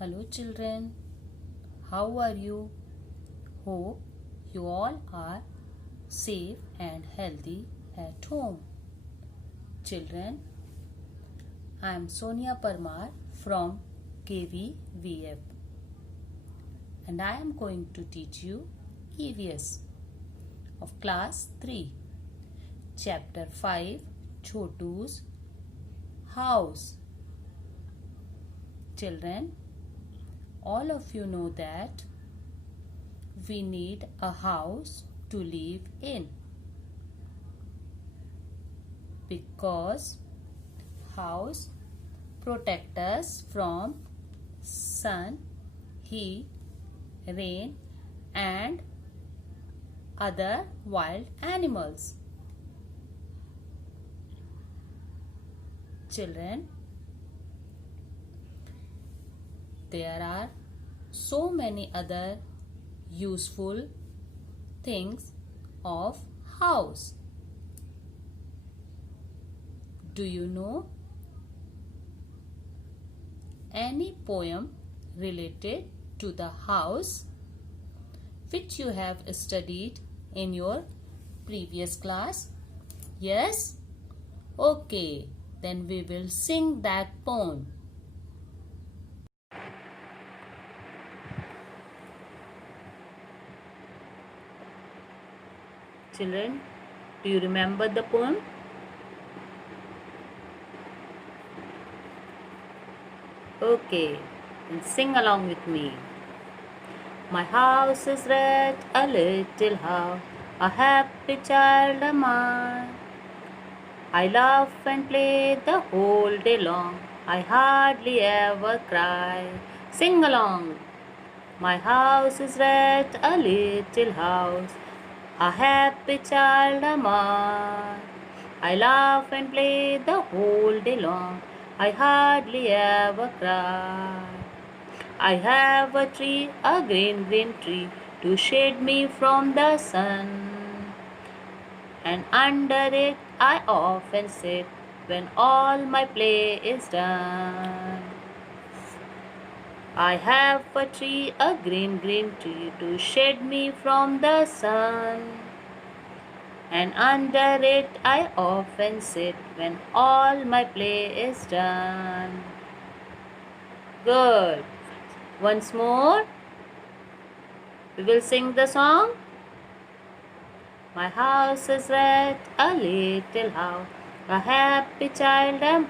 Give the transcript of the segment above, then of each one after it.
Hello children, how are you? Hope you all are safe and healthy at home. Children, I am Sonia Parmar from KVVF and I am going to teach you EVS of class 3, chapter 5, Chhotu's house. Children, all of you know that we need a house to live in because house protect us from sun, heat, rain and other wild animals. Children, there are so many other useful things of house. Do you know any poem related to the house which you have studied in your previous class? Yes? Okay, then we will sing that poem. Children, do you remember the poem? Okay, then sing along with me. My house is red, a little house, a happy child am I. I laugh and play the whole day long, I hardly ever cry. Sing along. My house is red, a little house, a happy child am I laugh and play the whole day long, I hardly ever cry. I have a tree, a green, green tree, to shade me from the sun. And under it I often sit when all my play is done. I have a tree, a green, green tree, to shade me from the sun. And under it I often sit when all my play is done. Good. Once more, we will sing the song. My house is red, a little house, a happy child am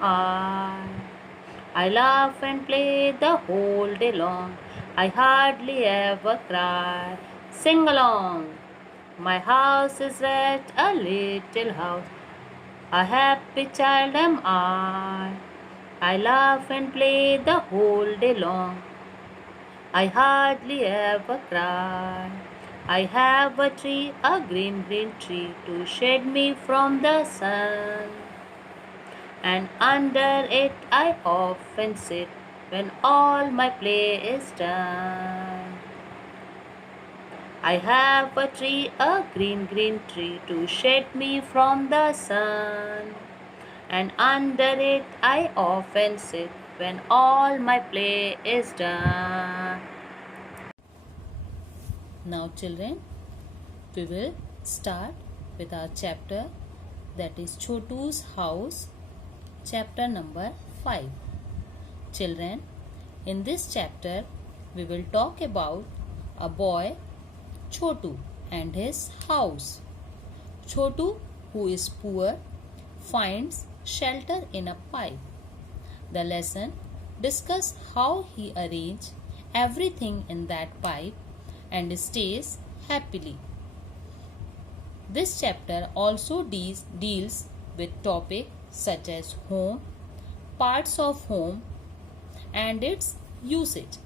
I laugh and play the whole day long, I hardly ever cry. Sing along. My house is red, a little house, a happy child am I laugh and play the whole day long, I hardly ever cry. I have a tree, a green, green tree, to shade me from the sun. And under it I often sit when all my play is done. I have a tree, a green, green tree, to shade me from the sun. And under it I often sit when all my play is done. Now children, we will start with our chapter, that is Chhotu's house, chapter number 5. Children, in this chapter we will talk about a boy Chhotu and his house. Chhotu, who is poor, finds shelter in a pipe. The lesson discusses how he arranges everything in that pipe and stays happily. This chapter also deals with topics such as home, parts of home and its usage.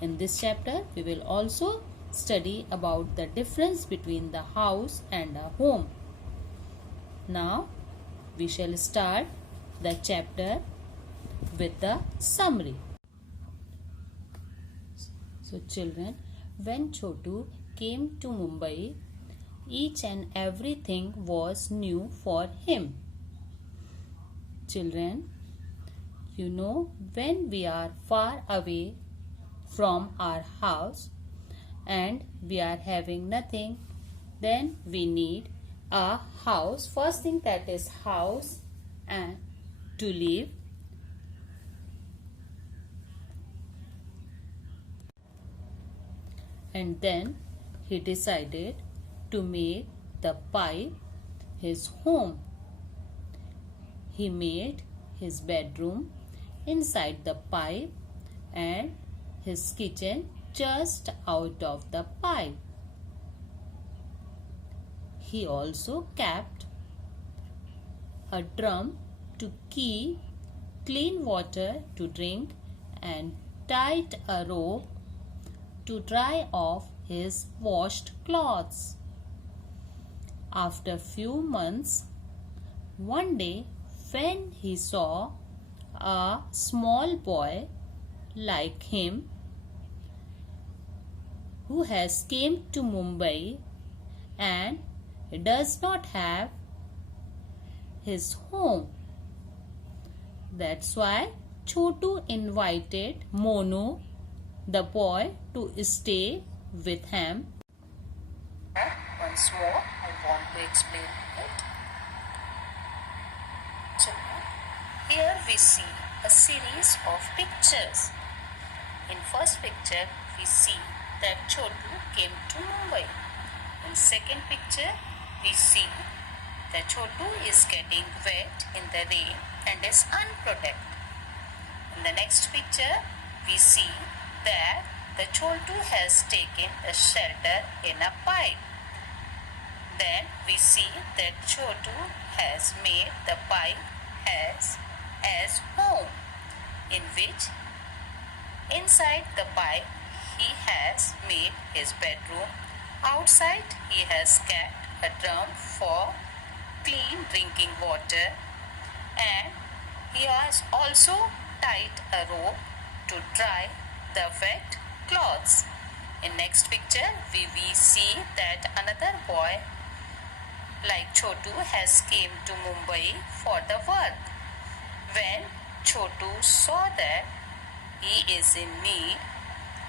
In this chapter, we will also study about the difference between the house and a home. Now, we shall start the chapter with the summary. So, children, when Chhotu came to Mumbai, each and everything was new for him. Children, You know, when we are far away from our house and we are having nothing, then we need a house. First thing, that is house and to live. And then he decided to make the pipe his home. He made his bedroom inside the pipe and his kitchen just out of the pipe. He also kept a drum to keep clean water to drink and tied a rope to dry off his washed clothes. After few months, one day when he saw a small boy like him who has came to Mumbai and does not have his home. That's why Chhotu invited Monu, the boy, to stay with him. Once more, I want to explain it. Here we see a series of pictures. In first picture, we see that Chhotu came to Mumbai. In second picture, we see that Chhotu is getting wet in the rain and is unprotected. In the next picture, we see that the Chhotu has taken a shelter in a pipe. Then we see that Chhotu has made the pipe as home, in which inside the pipe he has made his bedroom. Outside he has kept a drum for clean drinking water, and he has also tied a rope to dry the wet clothes. In next picture we see that another boy like Chhotu has came to Mumbai for the work. When Chhotu saw that he is in need,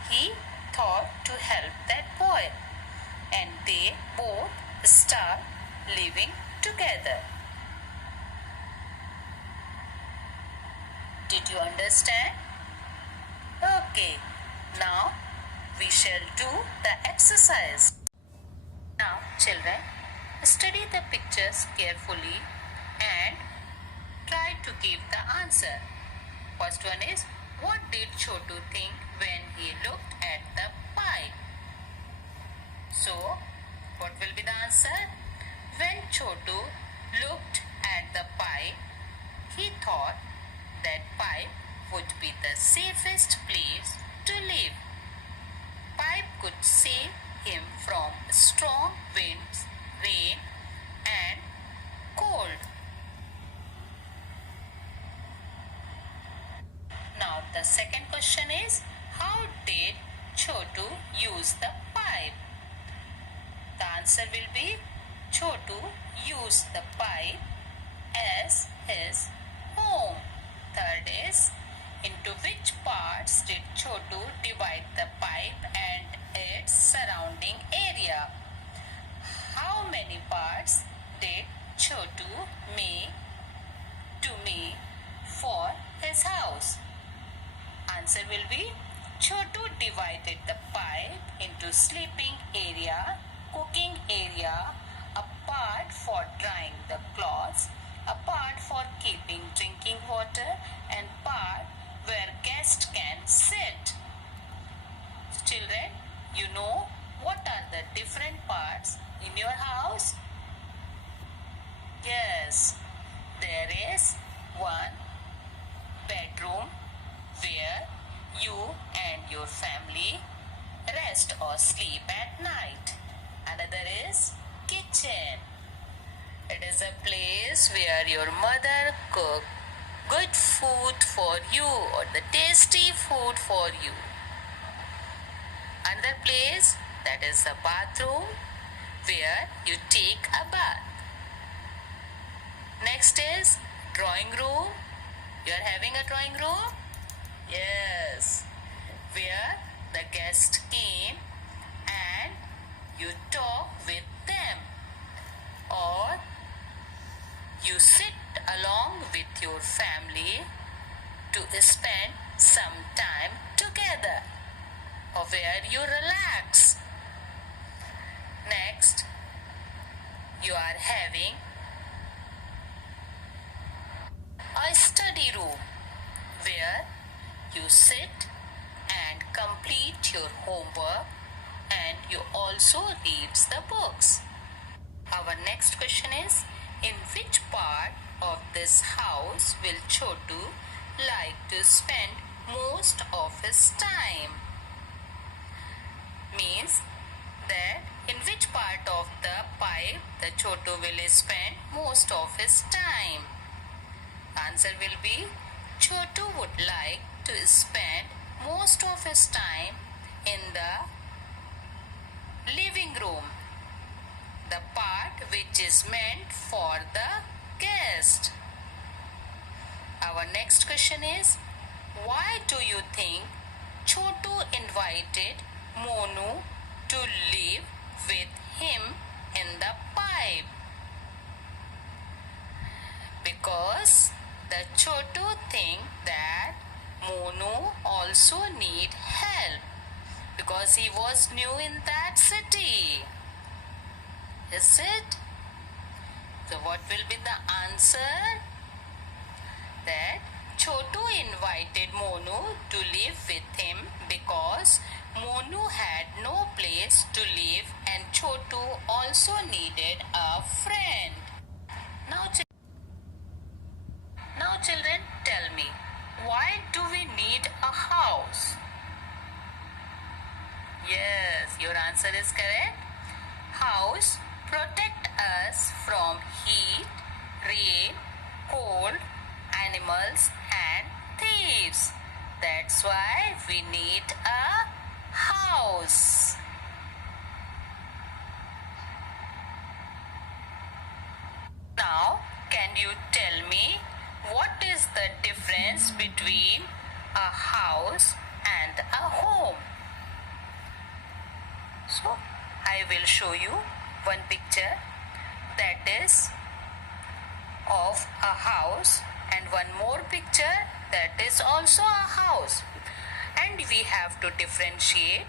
he thought to help that boy, and they both start living together. Did you understand? Okay, now we shall do the exercise. Now children, study the pictures carefully and try to give the answer. First one is, what did Chhotu think when he looked at the pipe? So, what will be the answer? When Chhotu looked at the pipe, he thought that pipe would be the safest place to live. Pipe could save him from strong winds, rain and cold. Now the second question is, how did Chhotu use the pipe? The answer will be, Chhotu used the pipe as his home. Third is, into which parts did Chhotu divide the pipe and its surrounding area? How many parts did Chhotu make for his house? Answer will be, Chhotu divided the pipe into sleeping area, cooking area, a part for drying the clothes, a part for keeping drinking water, and part where guests can sit. Children, you know what are the different parts in your house? Yes, there is one bedroom where you and your family rest or sleep at night. Another is kitchen. It is a place where your mother cooks good food for you or the tasty food for you. Another place, that is the bathroom where you take a bath. Next is drawing room You are having a drawing room? Yes. Where the guest came and you talk with them, or you sit along with your family to spend some time together, or where you relax. Next, you are having a study room where you sit and complete your homework, and you also read the books. Our next question is, in which part of this house will Chhotu like to spend most of his time? Means that in which part of the pipe the Chhotu will spend most of his time? Answer will be, Chhotu would like to spend most of his time in the living room, the part which is meant for the guest. Our next question is, why do you think Chhotu invited Monu to live with him in the pipe? Because the Chhotu think that Monu also need help because he was new in that city. Is it? So what will be the answer? That Chhotu invited Monu to live with him because Monu had no place to live and Chhotu also needed a friend. Now children, tell me, why do we need a house? Yes, your answer is correct. House protect us from heat, rain, cold, animals and thieves. That's why we need a house. Now, can you tell me what is the difference between a house and a home? So, I will show you one picture that is of a house and one more picture that is also a house. And we have to differentiate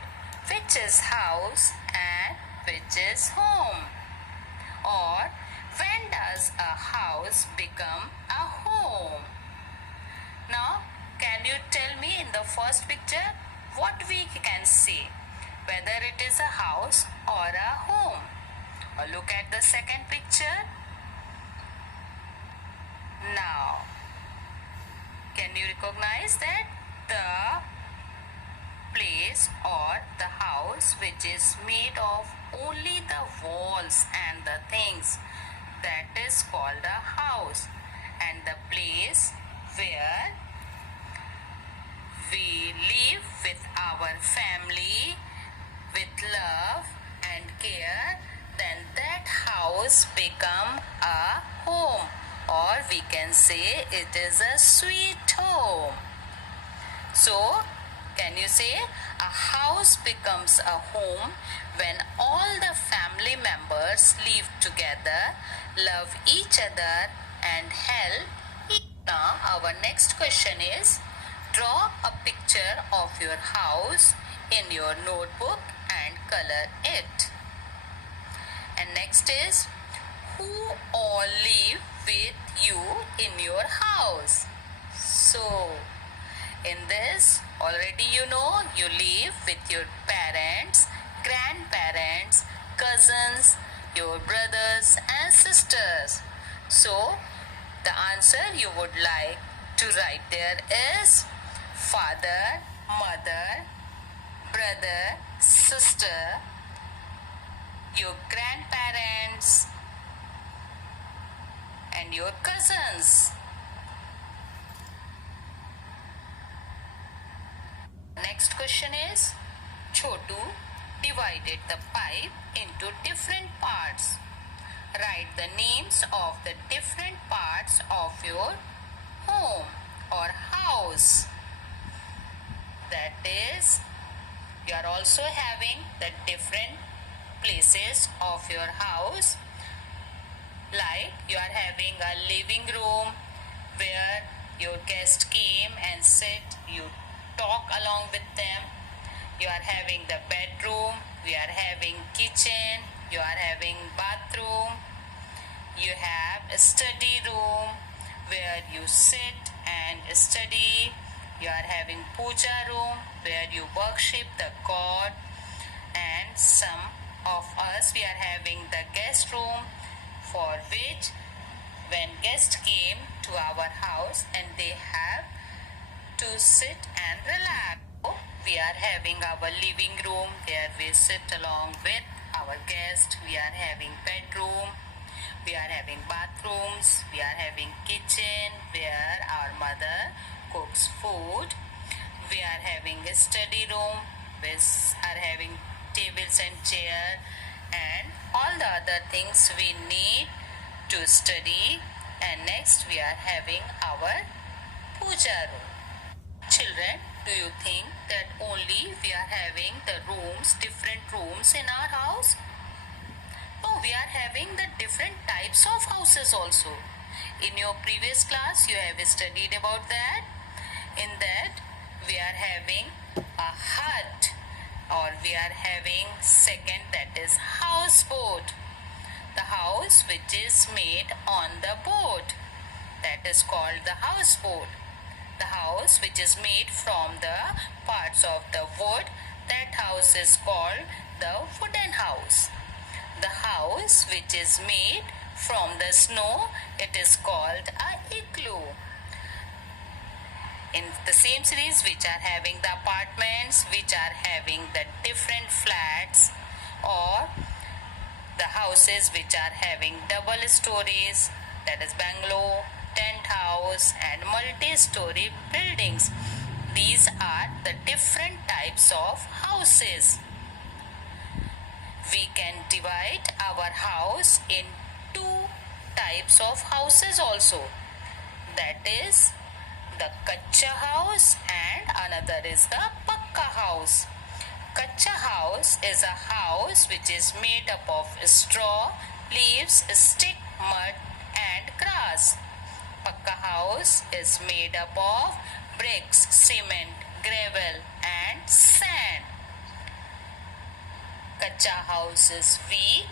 which is house and which is home. Or when does a house become a home? Now, can you tell me in the first picture what we can see? Whether it is a house or a home. Or look at the second picture. Now, can you recognize that the place or the house which is made of only the walls and the things, that is called a house, and the place where we live with our family with love and care, then that house become a home, or we can say it is a sweet home. So, can you say a house becomes a home when all the family members live together, love each other and help? Now, our next question is, draw a picture of your house in your notebook and color it. And next is, who all live with you in your house? So, in this, already you know you live with your parents, grandparents, cousins, your brothers and sisters. So, the answer you would like to write there is father, mother, brother, sister, your grandparents and your cousins. Next question is, Chhotu divided the pipe into different parts. Write the names of the different parts of your home. or house. That is, you are also having the different places of your house. Like you are having a living room where your guest came and sit, you talk along with them. You are having the bedroom, we are having kitchen, you are having bathroom, you have a study room where you sit and study. You are having puja room where you worship the god, and some of us we are having the guest room for which when guests came to our house and they have to sit and relax. We are having our living room where we sit along with our guest. We are having bedroom. We are having bathrooms. We are having kitchen where our mother cooks food. We are having a study room. We are having tables and chair and all the other things we need to study. And next we are having our puja room. Children, do you think that only we are having the rooms, different rooms in our house? No, we are having the different types of houses also. In your previous class, you have studied about that. In that, we are having a hut, or we are having second, that is houseboat. The house which is made on the boat, that is called the houseboat. The house which is made from the parts of the wood, that house is called the wooden house. The house which is made from the snow, it is called a igloo. In the same series, which are having the apartments, which are having the different flats, or the houses which are having double stories, that is bungalow, tent house and multi-story buildings. These are the different types of houses. We can divide our house in two types of houses also. That is the kacha house and another is the pakka house. Kacha house is a house which is made up of straw, leaves, stick, mud and grass. Pakka house is made up of bricks, cement, gravel and sand. Kacha house is weak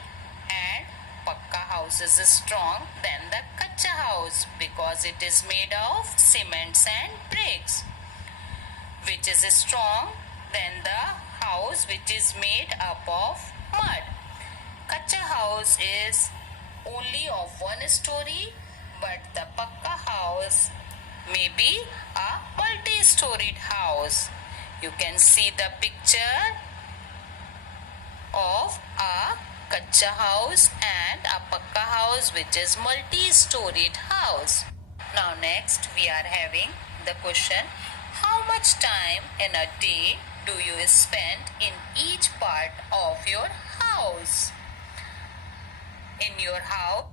and pakka house is strong than the kacha house because it is made of cements and bricks. Which is strong than the house which is made up of mud. Kacha house is only of one story, but the pakka house may be a multi-storied house. You can see the picture of a kacha house and a pakka house which is multi-storied house. Now next we are having the question, how much time in a day do you spend in each part of your house? In your house,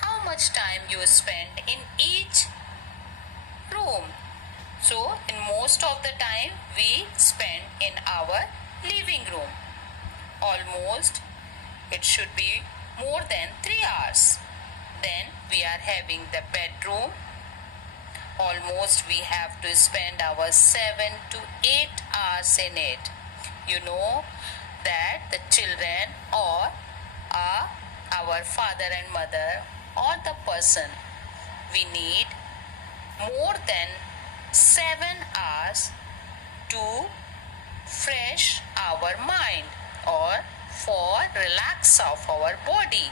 how much time you spend in each room. So in most of the time we spend in our living room. Almost it should be more than 3 hours. Then we are having the bedroom. Almost we have to spend our 7 to 8 hours in it. You know that the children or our father and mother or the person, we need more than 7 hours to fresh our mind or for relax of our body.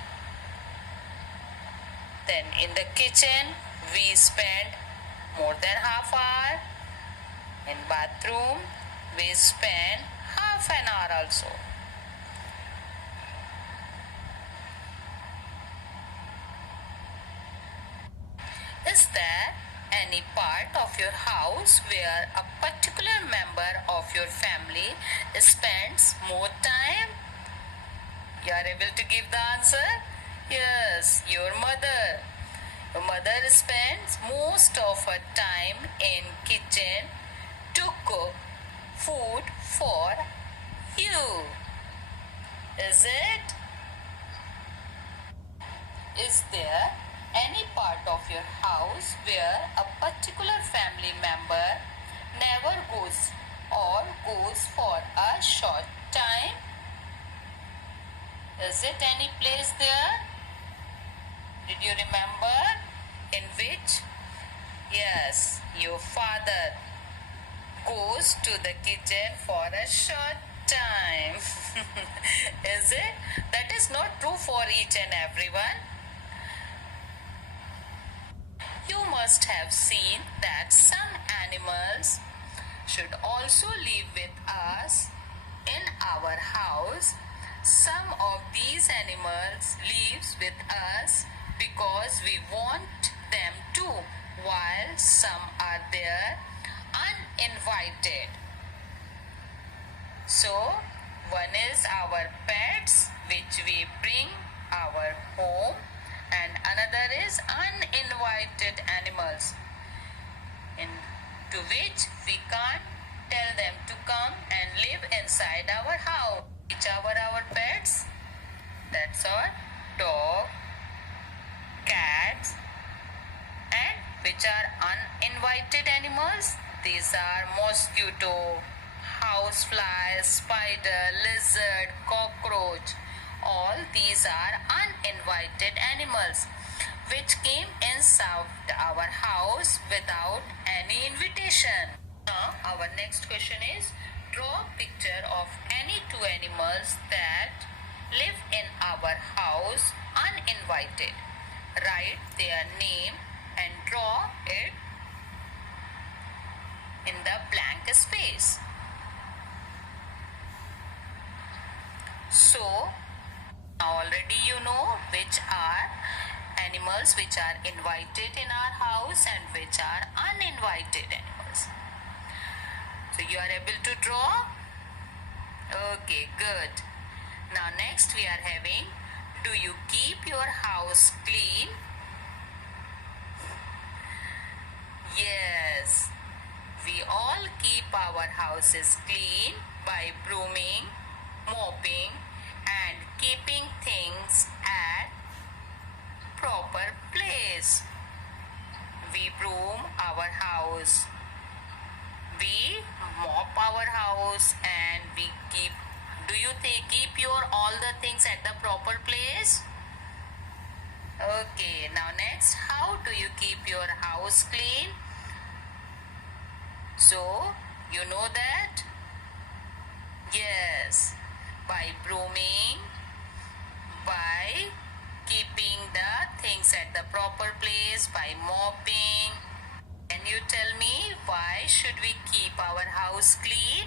Then in the kitchen we spend more than half hour. In bathroom we spend half of an hour also. Is there any part of your house where a particular member of your family spends more time? You are able to give the answer? Yes, your mother. Your mother spends most of her time in kitchen to cook food for you. Is it? Is there any part of your house where a particular family member never goes or goes for a short time? Is it any place there? Did you remember in which? Yes, your father goes to the kitchen for a short time. Is it? That is not true for each and everyone. You must have seen that some animals should also live with us in our house. Some of these animals lives with us because we want them to, while some are there uninvited. So, one is our pets which we bring our home, and another is uninvited animals into which we can't tell them to come and live inside our house. Which are our pets? That's all. Dog, cats, and which are uninvited animals? These are mosquito, housefly, spider, lizard, cockroach. All these are uninvited animals which came inside our house without any invitation. Now our next question is, draw a picture of any two animals that live in our house uninvited. Write their name and draw it in the blank space. So, already you know which are animals which are invited in our house and which are uninvited animals. So, you are able to draw? Okay, good. Now, next we are having, do you keep your house clean? Yes, we all keep our houses clean by brooming, mopping, and keeping things at proper place. We broom our house, we mop our house, and we keep. Do you keep your all the things at the proper place? Okay, now next, how do you keep your house clean? So, you know that? Yes, by brooming, by keeping the things at the proper place, by mopping. Can you tell me why should we keep our house clean?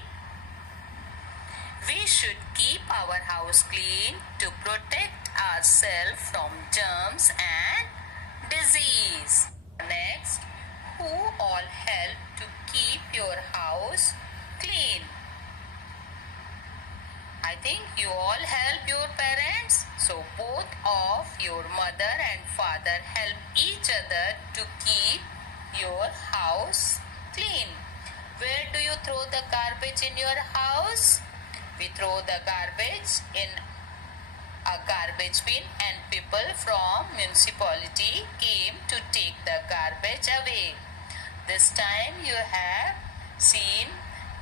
We should keep our house clean to protect ourselves from germs and disease. Next, who all help to keep your house clean? I think you all help your parents. So both of your mother and father help each other to keep your house clean. Where do you throw the garbage in your house? We throw the garbage in a garbage bin, and people from municipality came to take the garbage away. This time you have seen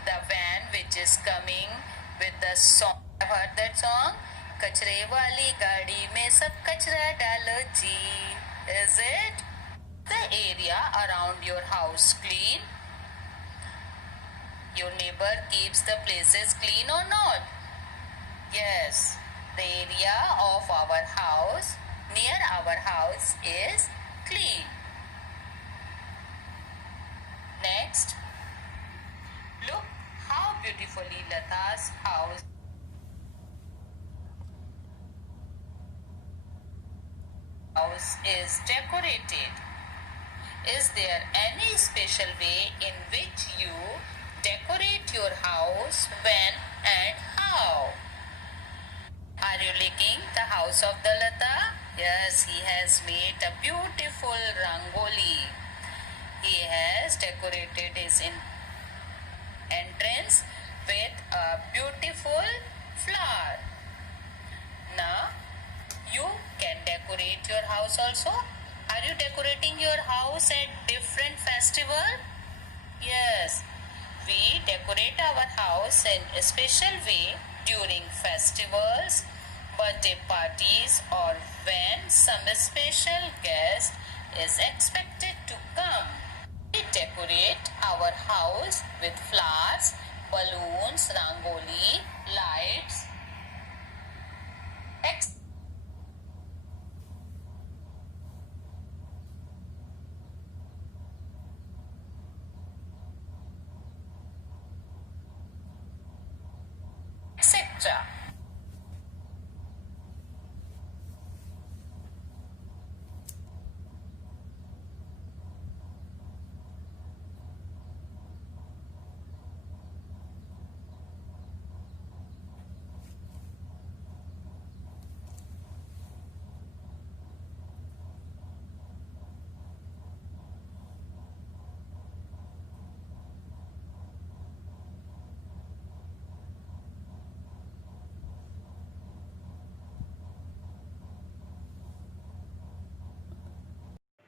the van which is coming with the song. I've heard that song. कचरे वाली गाड़ी में सब कचरा डालो जी. Is it? The area around your house clean? Your neighbor keeps the places clean or not? Yes, the area of our house, near our house, is clean. Next, look how beautifully Lata's house House is decorated. Is there any special way in which you decorate your house, when and how? Are you liking the house of the Lata? Yes, he has made a beautiful rangoli. He has decorated his entrance with a beautiful flower. Now, you can decorate your house also. Are you decorating your house at different festival? Yes, we decorate our house in a special way during festivals, birthday parties, or when some special guest is expected to come. We decorate our house with flowers, balloons, rangoli, lights, etc.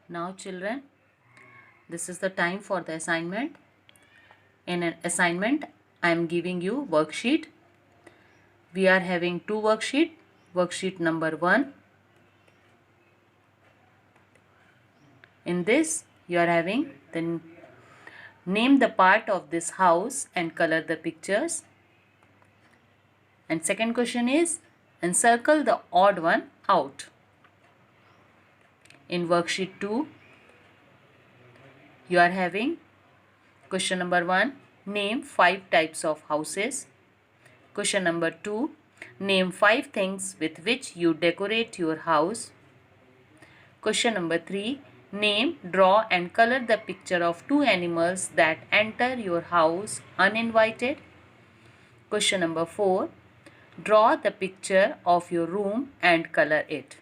Now children, this is the time for the assignment. In an assignment, I am giving you worksheet. We are having two worksheet. Worksheet number 1. In this, you are having the name the part of this house and color the pictures. And second question is encircle the odd one out. In worksheet 2, you are having question number 1, name 5 types of houses. Question number 2, name 5 things with which you decorate your house. Question number 3, name, draw and color the picture of 2 animals that enter your house uninvited. Question number 4, draw the picture of your room and color it.